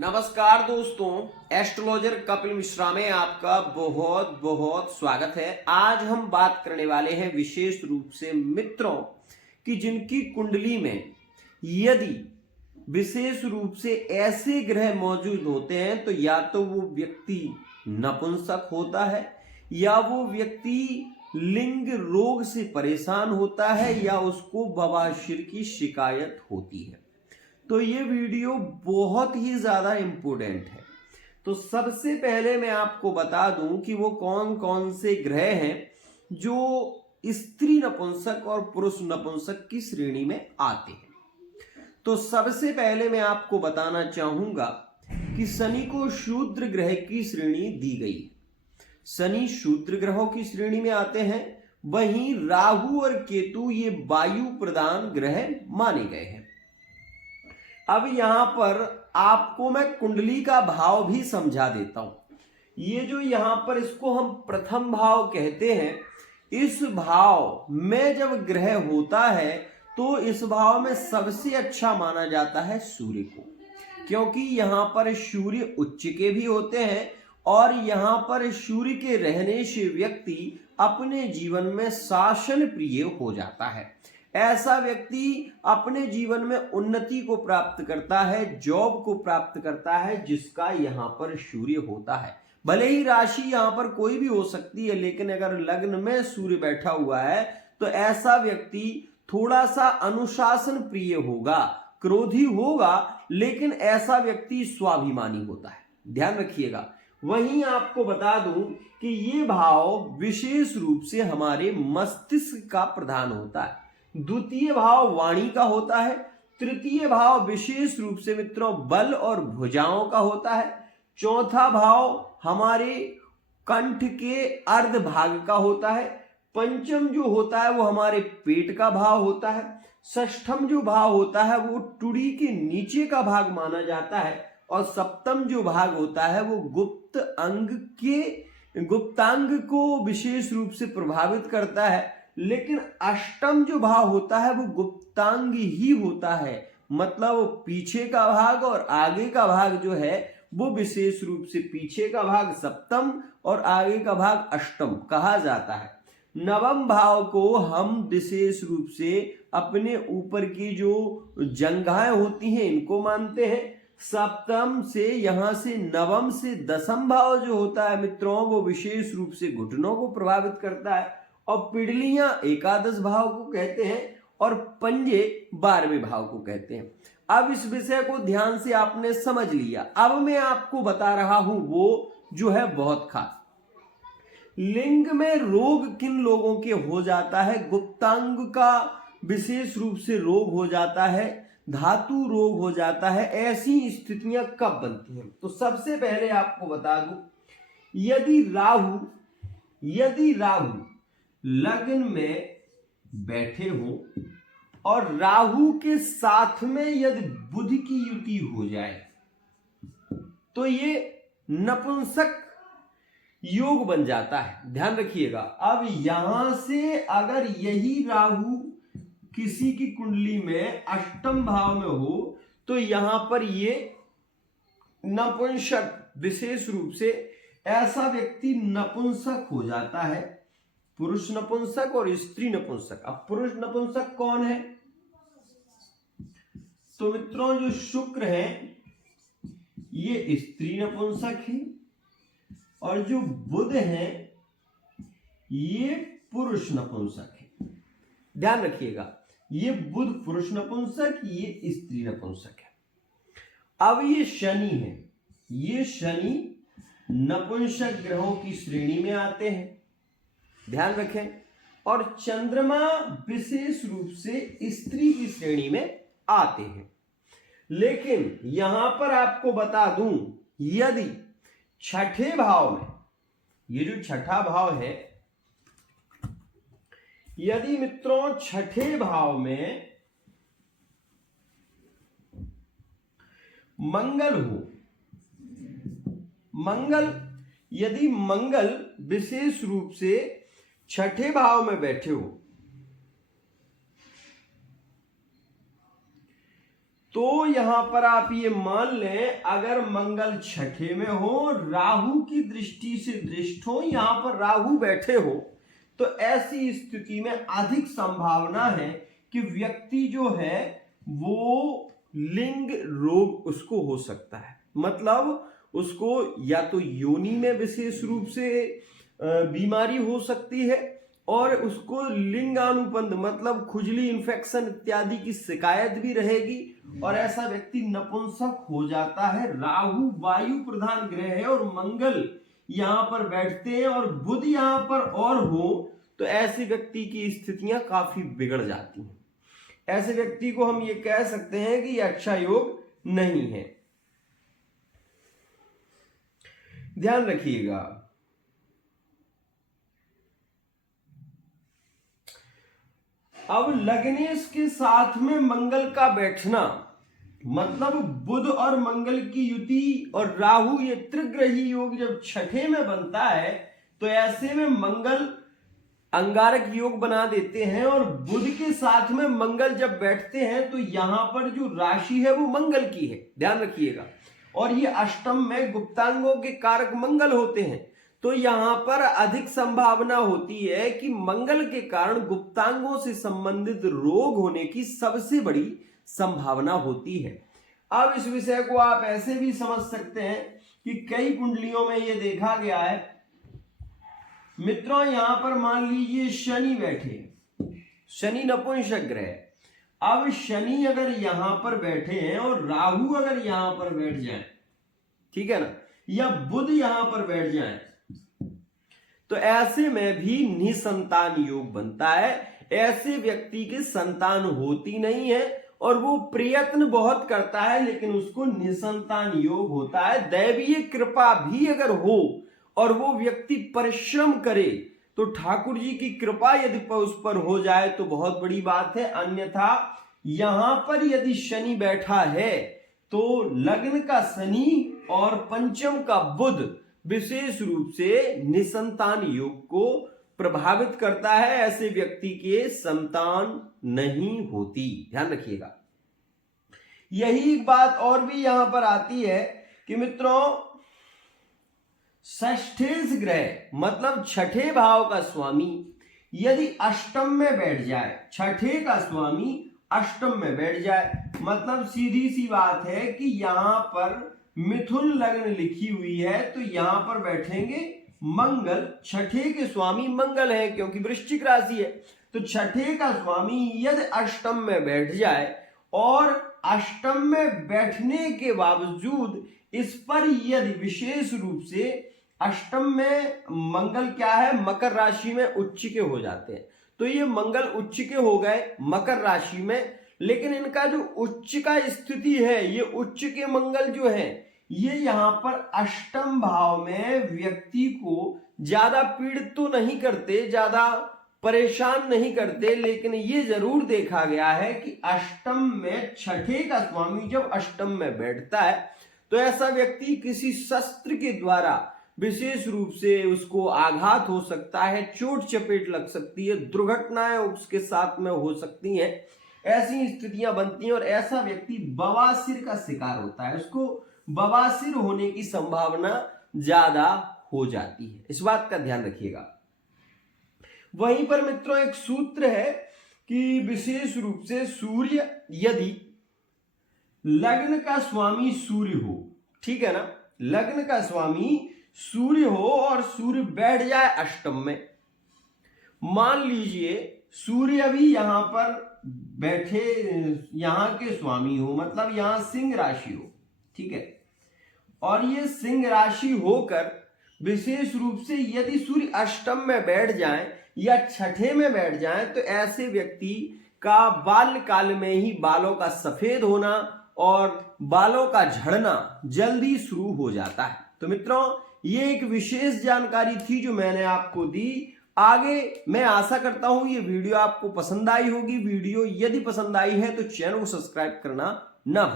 नमस्कार दोस्तों, एस्ट्रोलॉजर कपिल मिश्रा में आपका बहुत बहुत स्वागत है। आज हम बात करने वाले हैं विशेष रूप से मित्रों कि जिनकी कुंडली में यदि विशेष रूप से ऐसे ग्रह मौजूद होते हैं तो या तो वो व्यक्ति नपुंसक होता है या वो व्यक्ति लिंग रोग से परेशान होता है या उसको बवासीर की शिकायत होती है। तो ये वीडियो बहुत ही ज़्यादा इम्पोर्टेंट है। तो सबसे पहले मैं आपको बता दूं कि वो कौन कौन से ग्रह हैं जो स्त्री नपुंसक और पुरुष नपुंसक की श्रेणी में आते हैं। तो सबसे पहले मैं आपको बताना चाहूंगा कि शनि को शूद्र ग्रह की श्रेणी दी गई है। शनि शूद्र ग्रहों की श्रेणी में आते हैं, वहीं राहु और केतु ये वायु प्रधान ग्रह माने गए हैं। अब यहां पर आपको मैं कुंडली का भाव भी समझा देता हूं। ये जो यहां पर इसको हम प्रथम भाव कहते हैं, इस भाव में जब ग्रह होता है तो इस भाव में सबसे अच्छा माना जाता है सूर्य को, क्योंकि यहां पर सूर्य उच्च के भी होते हैं और यहां पर सूर्य के रहने से व्यक्ति अपने जीवन में शासन प्रिय हो जाता है। ऐसा व्यक्ति अपने जीवन में उन्नति को प्राप्त करता है, जॉब को प्राप्त करता है, जिसका यहाँ पर सूर्य होता है। भले ही राशि यहाँ पर कोई भी हो सकती है, लेकिन अगर लग्न में सूर्य बैठा हुआ है तो ऐसा व्यक्ति थोड़ा सा अनुशासन प्रिय होगा, क्रोधी होगा, लेकिन ऐसा व्यक्ति स्वाभिमानी होता है। ध्यान रखिएगा। वहीं आपको बता दूं कि ये भाव विशेष रूप से हमारे मस्तिष्क का प्रधान होता है। द्वितीय भाव वाणी का होता है। तृतीय भाव विशेष रूप से मित्रों बल और भुजाओं का होता है। चौथा भाव हमारे कंठ के अर्ध भाग का होता है। पंचम जो होता है वो हमारे पेट का भाव होता है। षष्ठम जो भाव होता है वो टुड़ी के नीचे का भाग माना जाता है और सप्तम जो भाग होता है वो गुप्तांग को विशेष रूप से प्रभावित करता है। लेकिन अष्टम जो भाव होता है वो गुप्तांग ही होता है, मतलब पीछे का भाग और आगे का भाग जो है वो विशेष रूप से पीछे का भाग सप्तम और आगे का भाग अष्टम कहा जाता है। नवम भाव को हम विशेष रूप से अपने ऊपर की जो जंघाएं होती हैं इनको मानते हैं। सप्तम से यहां से नवम से दसम भाव जो होता है मित्रों वो विशेष रूप से घुटनों को प्रभावित करता है और पिडलियां एकादश भाव को कहते हैं और पंजे 12वें भाव को कहते हैं। अब इस विषय को ध्यान से आपने समझ लिया। अब मैं आपको बता रहा हूं वो जो है बहुत खास। लिंग में रोग किन लोगों के हो जाता है? गुप्तांग का विशेष रूप से रोग हो जाता है, धातु रोग हो जाता है। ऐसी स्थितियां कब बनती हैं? तो सबसे पहले आपको बता दूं, यदि राहु लग्न में बैठे हो और राहु के साथ में यदि बुध की युति हो जाए तो ये नपुंसक योग बन जाता है। ध्यान रखिएगा। अब यहां से अगर यही राहु किसी की कुंडली में अष्टम भाव में हो तो यहां पर ये नपुंसक विशेष रूप से ऐसा व्यक्ति नपुंसक हो जाता है। पुरुष नपुंसक और स्त्री नपुंसक। अब पुरुष नपुंसक कौन है? तो मित्रों जो शुक्र है ये स्त्री नपुंसक है और जो बुध है ये पुरुष नपुंसक है। ध्यान रखिएगा, ये बुध पुरुष नपुंसक, ये स्त्री नपुंसक है। अब ये शनि है, ये शनि नपुंसक ग्रहों की श्रेणी में आते हैं। ध्यान रखें। और चंद्रमा विशेष रूप से स्त्री की श्रेणी में आते हैं। लेकिन यहां पर आपको बता दूं, यदि छठे भाव में, ये जो छठा भाव है, यदि मित्रों छठे भाव में मंगल हो, यदि मंगल विशेष रूप से छठे भाव में बैठे हो तो यहां पर आप ये मान लें, अगर मंगल छठे में हो, राहु की दृष्टि से दृष्ट हो, यहां पर राहु बैठे हो, तो ऐसी स्थिति में अधिक संभावना है कि व्यक्ति जो है वो लिंग रोग उसको हो सकता है। मतलब उसको या तो योनि में विशेष रूप से बीमारी हो सकती है, और उसको लिंगानुपंद मतलब खुजली, इन्फेक्शन इत्यादि की शिकायत भी रहेगी, और ऐसा व्यक्ति नपुंसक हो जाता है। राहु वायु प्रधान ग्रह है और मंगल यहां पर बैठते हैं और बुध यहां पर और हो, तो ऐसे व्यक्ति की स्थितियां काफी बिगड़ जाती हैं। ऐसे व्यक्ति को हम ये कह सकते हैं कि यह अच्छा योग नहीं है। ध्यान रखिएगा। अब लग्नेश के साथ में मंगल का बैठना, मतलब बुध और मंगल की युति और राहु, ये त्रिग्रही योग जब छठे में बनता है, तो ऐसे में मंगल अंगारक योग बना देते हैं, और बुध के साथ में मंगल जब बैठते हैं तो यहां पर जो राशि है वो मंगल की है, ध्यान रखिएगा। और ये अष्टम में गुप्तांगों के कारक मंगल होते हैं, तो यहां पर अधिक संभावना होती है कि मंगल के कारण गुप्तांगों से संबंधित रोग होने की सबसे बड़ी संभावना होती है। अब इस विषय को आप ऐसे भी समझ सकते हैं कि कई कुंडलियों में यह देखा गया है मित्रों, यहां पर मान लीजिए शनि बैठे, शनि नपुंसक ग्रह। अब शनि अगर यहां पर बैठे हैं और राहु अगर यहां पर बैठ जाए, ठीक है ना, या बुध यहां पर बैठ जाए, तो ऐसे में भी निसंतान योग बनता है। ऐसे व्यक्ति के संतान होती नहीं है और वो प्रयत्न बहुत करता है, लेकिन उसको निसंतान योग होता है। दैवीय कृपा भी अगर हो और वो व्यक्ति परिश्रम करे तो ठाकुर जी की कृपा यदि उस पर हो जाए तो बहुत बड़ी बात है। अन्यथा यहां पर यदि शनि बैठा है तो लग्न का शनि और पंचम का बुध विशेष रूप से निसंतान योग को प्रभावित करता है। ऐसे व्यक्ति के संतान नहीं होती, ध्यान रखिएगा। यही एक बात और भी यहां पर आती है कि मित्रों, षष्ठेश ग्रह मतलब छठे भाव का स्वामी यदि अष्टम में बैठ जाए, छठे का स्वामी अष्टम में बैठ जाए, मतलब सीधी सी बात है कि यहां पर मिथुन लग्न लिखी हुई है, तो यहां पर बैठेंगे मंगल। छठे के स्वामी मंगल है क्योंकि वृश्चिक राशि है, तो छठे का स्वामी यदि अष्टम में बैठ जाए और अष्टम में बैठने के बावजूद इस पर यदि विशेष रूप से अष्टम में मंगल क्या है, मकर राशि में उच्च के हो जाते हैं, तो ये मंगल उच्च के हो गए मकर राशि में, लेकिन इनका जो उच्च का स्थिति है, ये उच्च के मंगल जो है ये यहां पर अष्टम भाव में व्यक्ति को ज्यादा पीड़ित तो नहीं करते, ज्यादा परेशान नहीं करते, लेकिन ये जरूर देखा गया है कि अष्टम में छठे का स्वामी जब अष्टम में बैठता है तो ऐसा व्यक्ति किसी शस्त्र के द्वारा विशेष रूप से उसको आघात हो सकता है, चोट चपेट लग सकती है, दुर्घटनाएं उसके साथ में हो सकती हैं, ऐसी स्थितियां बनती हैं और ऐसा व्यक्ति बवासीर का शिकार होता है, उसको बवासीर होने की संभावना ज्यादा हो जाती है। इस बात का ध्यान रखिएगा। वहीं पर मित्रों एक सूत्र है कि विशेष रूप से सूर्य यदि लग्न का स्वामी सूर्य हो, ठीक है ना, लग्न का स्वामी सूर्य हो और सूर्य बैठ जाए अष्टम में, मान लीजिए सूर्य अभी यहां पर बैठे, यहां के स्वामी हो, मतलब यहां सिंह राशि हो, ठीक है, और ये सिंह राशि होकर विशेष रूप से यदि सूर्य अष्टम में बैठ जाए या छठे में बैठ जाए तो ऐसे व्यक्ति का बाल्यकाल में ही बालों का सफेद होना और बालों का झड़ना जल्दी शुरू हो जाता है। तो मित्रों ये एक विशेष जानकारी थी जो मैंने आपको दी। आगे मैं आशा करता हूं ये वीडियो आपको पसंद आई होगी। वीडियो यदि पसंद आई है तो चैनल को सब्सक्राइब करना ना भूलें।